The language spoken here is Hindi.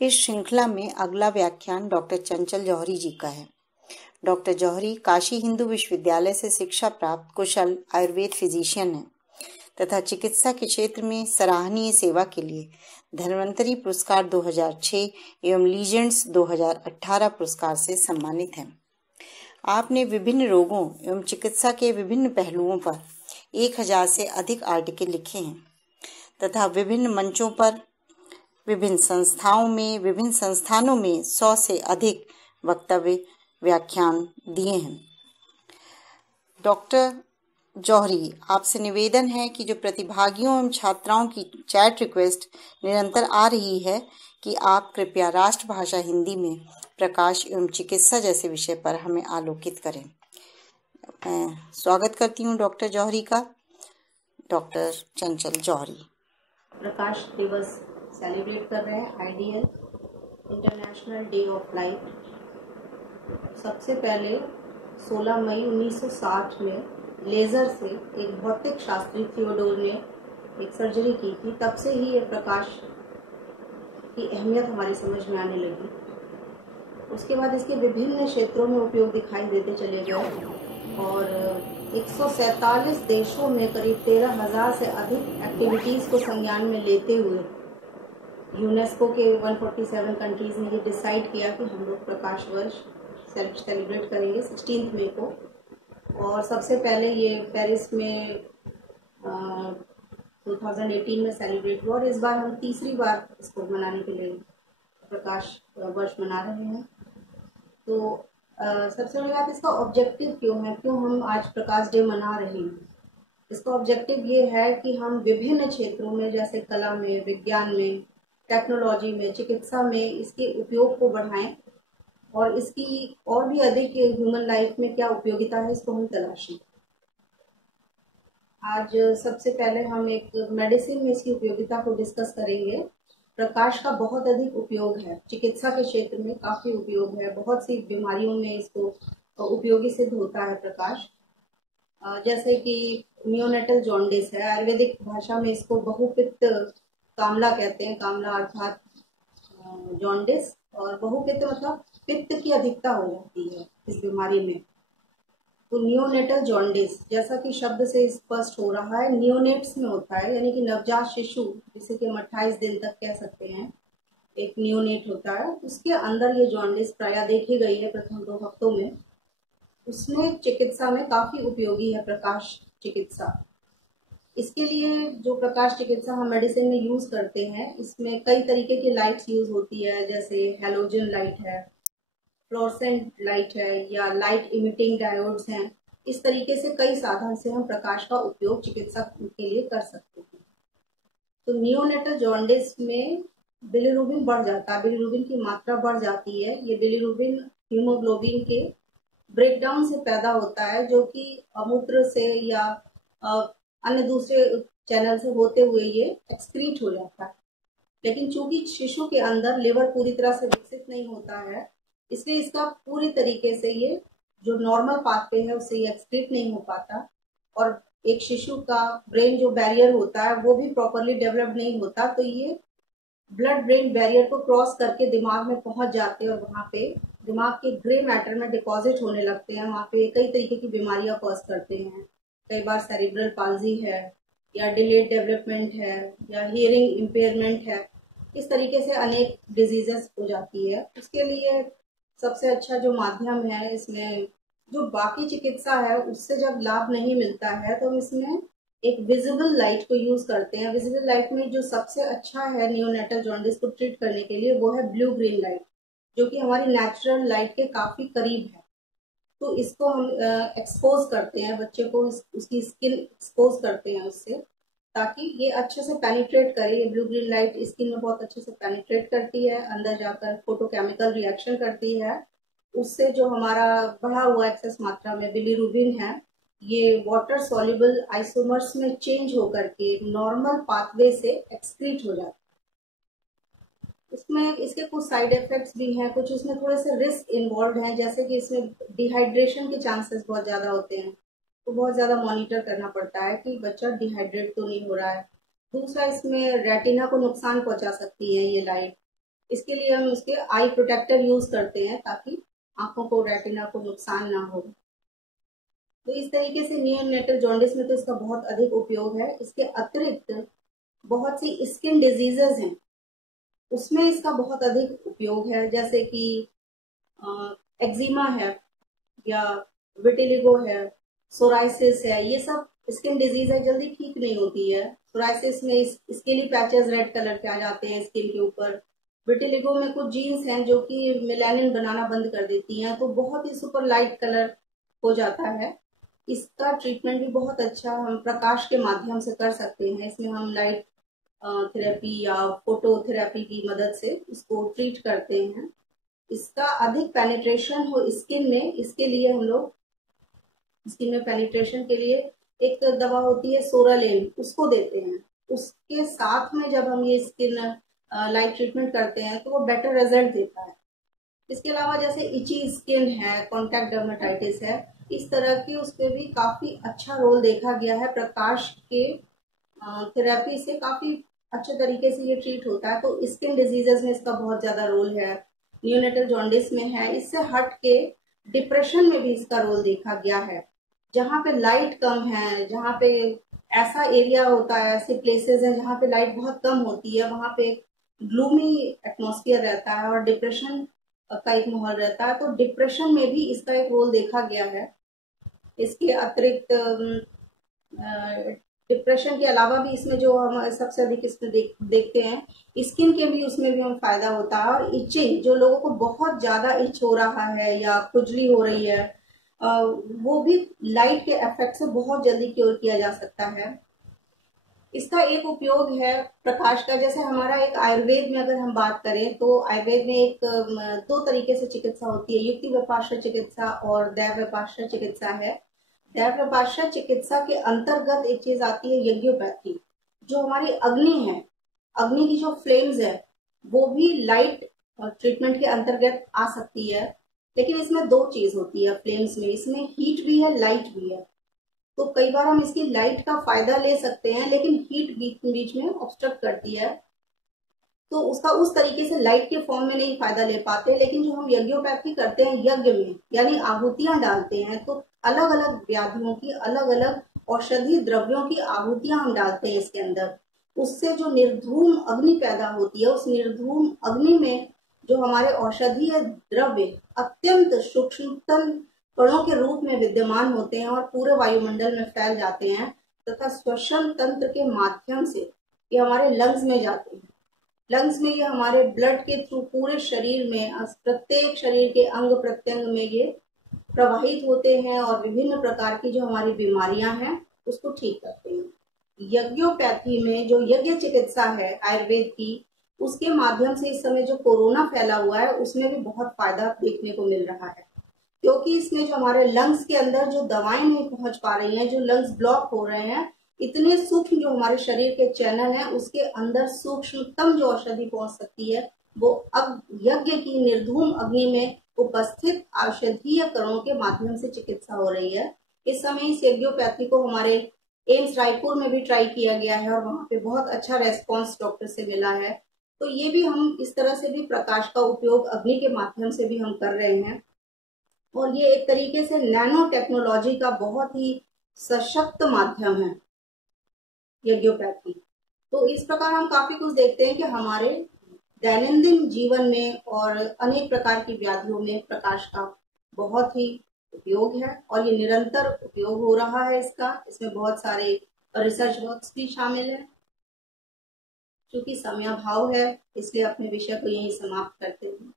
इस श्रृंखला में अगला व्याख्यान डॉक्टर चंचल जौहरी जी का है। डॉक्टर जौहरी काशी हिंदू विश्वविद्यालय से शिक्षा प्राप्त कुशल आयुर्वेद फिजिशियन हैं तथा चिकित्सा के क्षेत्र में सराहनीय सेवा के लिए धन्वंतरी पुरस्कार 2006 एवं लीजेंड्स 2018 पुरस्कार से सम्मानित हैं। आपने विभिन्न रोगों एवं चिकित्सा के विभिन्न पहलुओं पर 1000 से अधिक आर्टिकल लिखे हैं तथा विभिन्न मंचों पर विभिन्न संस्थानों में 100 से अधिक वक्तव्य व्याख्यान दिए हैं। डॉक्टर जौहरी, आपसे निवेदन है कि जो प्रतिभागियों एवं छात्राओं की चैट रिक्वेस्ट निरंतर आ रही है कि आप कृपया राष्ट्रभाषा हिंदी में प्रकाश एवं चिकित्सा जैसे विषय पर हमें आलोकित करें। मैं स्वागत करती हूँ डॉक्टर जौहरी का। डॉक्टर चंचल जौहरी। प्रकाश दिवस सेलिब्रेट कर रहे हैं, ideal international day of life. सबसे पहले 16 मई 1960 में लेज़र से एक भौतिक शास्त्री थियोडोर ने एक सर्जरी की थी। तब से ही ये प्रकाश की अहमियत हमारी समझ में आने लगी। उसके बाद इसके विभिन्न क्षेत्रों में उपयोग दिखाई देते चले गए और 147 देशों में करीब 13,000 से अधिक एक्टिविटीज़ को संज्ञान में लेते हुए यूनेस्को के 147 कंट्रीज़ ने ये डिसाइड किया कि हम लोग प्रकाश वर्ष सेलिब्रेट करेंगे 16 मई को। और सबसे पहले ये पेरिस में 2018 में सेलिब्रेट हुआ और इस बार हम तीसरी बार इसको मनाने के लिए प्रकाश वर्ष मना रहे हैं। तो सबसे बड़ी बात, इसका ऑब्जेक्टिव क्यों हम आज प्रकाश डे मना रहे हैं। इसका ऑब्जेक्टिव ये है कि हम विभिन्न क्षेत्रों में जैसे कला में, विज्ञान में, टेक्नोलॉजी में, चिकित्सा में इसके उपयोग को बढ़ाएं और इसकी और भी अधिक ह्यूमन लाइफ में क्या उपयोगिता है इसको हम तलाशें। आज सबसे पहले हम एक मेडिसिन में इसकी उपयोगिता को डिस्कस करेंगे। प्रकाश का बहुत अधिक उपयोग है, चिकित्सा के क्षेत्र में काफ़ी उपयोग है, बहुत सी बीमारियों में इसको उपयोगी सिद्ध होता है प्रकाश। जैसे कि नियोनेटल जॉन्डिस है, आयुर्वेदिक भाषा में इसको बहुपित्त कामला कहते हैं। कामला अर्थात जॉन्डिस, और बहुपित्त मतलब पित्त की अधिकता हो जाती है इस बीमारी में। तो नियोनेटल जॉन्डिस जैसा कि शब्द से स्पष्ट हो रहा है, नियोनेट्स में होता है, यानी कि नवजात शिशु, जिसे कि हम 28 दिन तक कह सकते हैं एक नियोनेट होता है, उसके अंदर ये जॉन्डिस प्रायः देखी गई है प्रथम 2 हफ्तों में। उसमें चिकित्सा में काफ़ी उपयोगी है प्रकाश चिकित्सा। इसके लिए जो प्रकाश चिकित्सा हम मेडिसिन में यूज़ करते हैं, इसमें कई तरीके की लाइट्स यूज़ होती है, जैसे हेलोजन लाइट है, फ्लोरेसेंट लाइट है, या लाइट इमिटिंग डायोड्स हैं। इस तरीके से कई साधन से हम प्रकाश का उपयोग चिकित्सा के लिए कर सकते हैं। तो नियोनेटल जॉन्डिस में बिलिरुबिन बढ़ जाता है, बिलिरुबिन की मात्रा बढ़ जाती है। ये बिलिरुबिन हीमोग्लोबिन के ब्रेकडाउन से पैदा होता है, जो कि मूत्र से या अन्य दूसरे चैनल से होते हुए ये एक्सक्रीट हो जाता है। लेकिन चूंकि शिशु के अंदर लिवर पूरी तरह से विकसित नहीं होता है, इसलिए इसका पूरी तरीके से ये जो नॉर्मल पाथवे है उससे ये एक्सक्रीट नहीं हो पाता, और एक शिशु का ब्रेन जो बैरियर होता है वो भी प्रॉपरली डेवलप नहीं होता। तो ये ब्लड ब्रेन बैरियर को क्रॉस करके दिमाग में पहुंच जाते हैं और वहाँ पे दिमाग के ग्रे मैटर में डिपॉजिट होने लगते हैं। वहाँ पे कई तरीके की बीमारियां कॉज करते हैं। कई बार सेरिब्रल पाल्जी है, या डिलेड डेवलपमेंट है, या हियरिंग इम्पेयरमेंट है। इस तरीके से अनेक डिजीजेस हो जाती है। उसके लिए सबसे अच्छा जो माध्यम है, इसमें जो बाकी चिकित्सा है उससे जब लाभ नहीं मिलता है तो हम इसमें एक विजिबल लाइट को यूज करते हैं। विजिबल लाइट में जो सबसे अच्छा है नियोनेटल जॉन्डिस को ट्रीट करने के लिए वो है ब्लू ग्रीन लाइट, जो कि हमारी नेचुरल लाइट के काफी करीब है। तो इसको हम एक्सपोज करते हैं, बच्चे को उसकी स्किन एक्सपोज करते हैं उससे, ताकि ये अच्छे से पेनिट्रेट करे। ये ब्लू ग्रीन लाइट स्किन में बहुत अच्छे से पेनिट्रेट करती है, अंदर जाकर फोटोकेमिकल रिएक्शन करती है। उससे जो हमारा बढ़ा हुआ एक्सेस मात्रा में बिलिरुबिन है, ये वाटर सॉल्युबल आइसोमर्स में चेंज होकर के नॉर्मल पाथवे से एक्सक्रीट हो जाता है। इसमें इसके कुछ साइड इफेक्ट्स भी हैं, कुछ इसमें थोड़े से रिस्क इन्वॉल्व हैं, जैसे कि इसमें डिहाइड्रेशन के चांसेस बहुत ज़्यादा होते हैं। तो बहुत ज़्यादा मॉनिटर करना पड़ता है कि बच्चा डिहाइड्रेट तो नहीं हो रहा है। दूसरा, इसमें रेटिना को नुकसान पहुंचा सकती है ये लाइट। इसके लिए हम उसके आई प्रोटेक्टर यूज करते हैं ताकि आंखों को, रेटिना को नुकसान ना हो। तो इस तरीके से नियोनेटल जॉन्डिस में तो इसका बहुत अधिक उपयोग है। इसके अतिरिक्त बहुत सी स्किन डिजीजेस हैं, उसमें इसका बहुत अधिक उपयोग है, जैसे कि एक्जिमा है या विटिलिगो है, सोराइसिस है। ये सब स्किन डिजीज है, जल्दी ठीक नहीं होती है। सोराइसिस में स्केली पैचेस रेड कलर के आ जाते हैं स्किन के ऊपर। विटिलिगो में कुछ जीन्स हैं जो कि मेलानिन बनाना बंद कर देती हैं, तो बहुत ही सुपर लाइट कलर हो जाता है। इसका ट्रीटमेंट भी बहुत अच्छा हम प्रकाश के माध्यम से कर सकते हैं। इसमें हम लाइट थेरेपी या फोटोथेरेपी की मदद से इसको ट्रीट करते हैं। इसका अधिक पेनिट्रेशन हो स्किन में, इसके लिए हम लोग स्किन में पेनिट्रेशन के लिए एक दवा होती है सोरालेन, उसको देते हैं। उसके साथ में जब हम ये स्किन लाइट ट्रीटमेंट करते हैं तो वो बेटर रिजल्ट देता है। इसके अलावा जैसे इची स्किन है, कॉन्टैक्ट डर्मेटाइटिस है, इस तरह की उसपे भी काफी अच्छा रोल देखा गया है। प्रकाश के थेरेपी से काफी अच्छे तरीके से ये ट्रीट होता है। तो स्किन डिजीजेस में इसका बहुत ज्यादा रोल है, नियोनेटल जॉन्डिस में है। इससे हट के डिप्रेशन में भी इसका रोल देखा गया है। जहाँ पे लाइट कम है, जहाँ पे ऐसा एरिया होता है, ऐसे प्लेसेस हैं जहाँ पे लाइट बहुत कम होती है, वहां पे ग्लूमी एटमॉस्फेयर रहता है और डिप्रेशन का एक माहौल रहता है। तो डिप्रेशन में भी इसका एक रोल देखा गया है। इसके अतिरिक्त डिप्रेशन के अलावा भी इसमें जो हम सबसे अधिक इसमें देखते हैं, स्किन के भी उसमें भी हम फायदा होता है। और इचिंग, जो लोगों को बहुत ज्यादा इच हो रहा है या खुजली हो रही है, वो भी लाइट के इफेक्ट से बहुत जल्दी क्योर किया जा सकता है। इसका एक उपयोग है प्रकाश का। जैसे हमारा एक आयुर्वेद में अगर हम बात करें तो आयुर्वेद में एक दो तरीके से चिकित्सा होती है, युक्ति व्यपाश्य चिकित्सा और दैव व्यपाश्य चिकित्सा है। दैव व्यपाश्य चिकित्सा के अंतर्गत एक चीज आती है यज्ञोपैथी। जो हमारी अग्नि है, अग्नि की जो फ्लेम्स है, वो भी लाइट ट्रीटमेंट के अंतर्गत आ सकती है। लेकिन इसमें दो चीज होती है फ्लेम्स में, इसमें हीट भी है, लाइट भी है। तो कई बार हम इसकी लाइट का फायदा ले सकते हैं, लेकिन हीट बीच बीच में ऑब्स्ट्रक्ट करती है, तो उसका उस तरीके से लाइट के फॉर्म में नहीं फायदा ले पाते। लेकिन जो हम यज्ञोपैथी करते हैं यज्ञ में, यानी आहुतियां डालते हैं, तो अलग अलग व्याधियों की अलग अलग औषधि द्रव्यों की आहुतियां हम डालते हैं इसके अंदर। उससे जो निर्धूम अग्नि पैदा होती है, उस निर्धूम अग्नि में जो हमारे औषधीय द्रव्य अत्यंत सूक्ष्मतम कणों के रूप में विद्यमान होते हैं और पूरे वायुमंडल में फैल जाते हैं, तथा श्वसन तंत्र के माध्यम से ये हमारे लंग्स में जाते हैं। लंग्स में ये हमारे ब्लड के थ्रू पूरे शरीर में, प्रत्येक शरीर के अंग प्रत्यंग में ये प्रवाहित होते हैं और विभिन्न प्रकार की जो हमारी बीमारियां हैं उसको ठीक करते हैं। यज्ञोपैथी में जो यज्ञ चिकित्सा है आयुर्वेद की, उसके माध्यम से इस समय जो कोरोना फैला हुआ है उसमें भी बहुत फायदा देखने को मिल रहा है। क्योंकि इसमें जो हमारे लंग्स के अंदर जो दवाएं नहीं पहुंच पा रही हैं, जो लंग्स ब्लॉक हो रहे हैं, इतने सूक्ष्म जो हमारे शरीर के चैनल हैं, उसके अंदर सूक्ष्मतम जो औषधि पहुंच सकती है, वो अब यज्ञ की निर्धूम अग्नि में उपस्थित औषधीय कणों के माध्यम से चिकित्सा हो रही है। इस समय इस यज्ञोपैथी को हमारे एम्स रायपुर में भी ट्राई किया गया है और वहां पे बहुत अच्छा रेस्पॉन्स डॉक्टर से मिला है। तो ये भी हम इस तरह से भी प्रकाश का उपयोग अग्नि के माध्यम से भी हम कर रहे हैं। और ये एक तरीके से नैनो टेक्नोलॉजी का बहुत ही सशक्त माध्यम है यज्ञोपैथी। तो इस प्रकार हम काफी कुछ देखते हैं कि हमारे दैनंदिन जीवन में और अनेक प्रकार की व्याधियों में प्रकाश का बहुत ही उपयोग है और ये निरंतर उपयोग हो रहा है। इसमें बहुत सारे रिसर्च वर्क्स भी शामिल है। क्योंकि समयाभाव है, इसलिए अपने विषय को यही समाप्त करते हैं।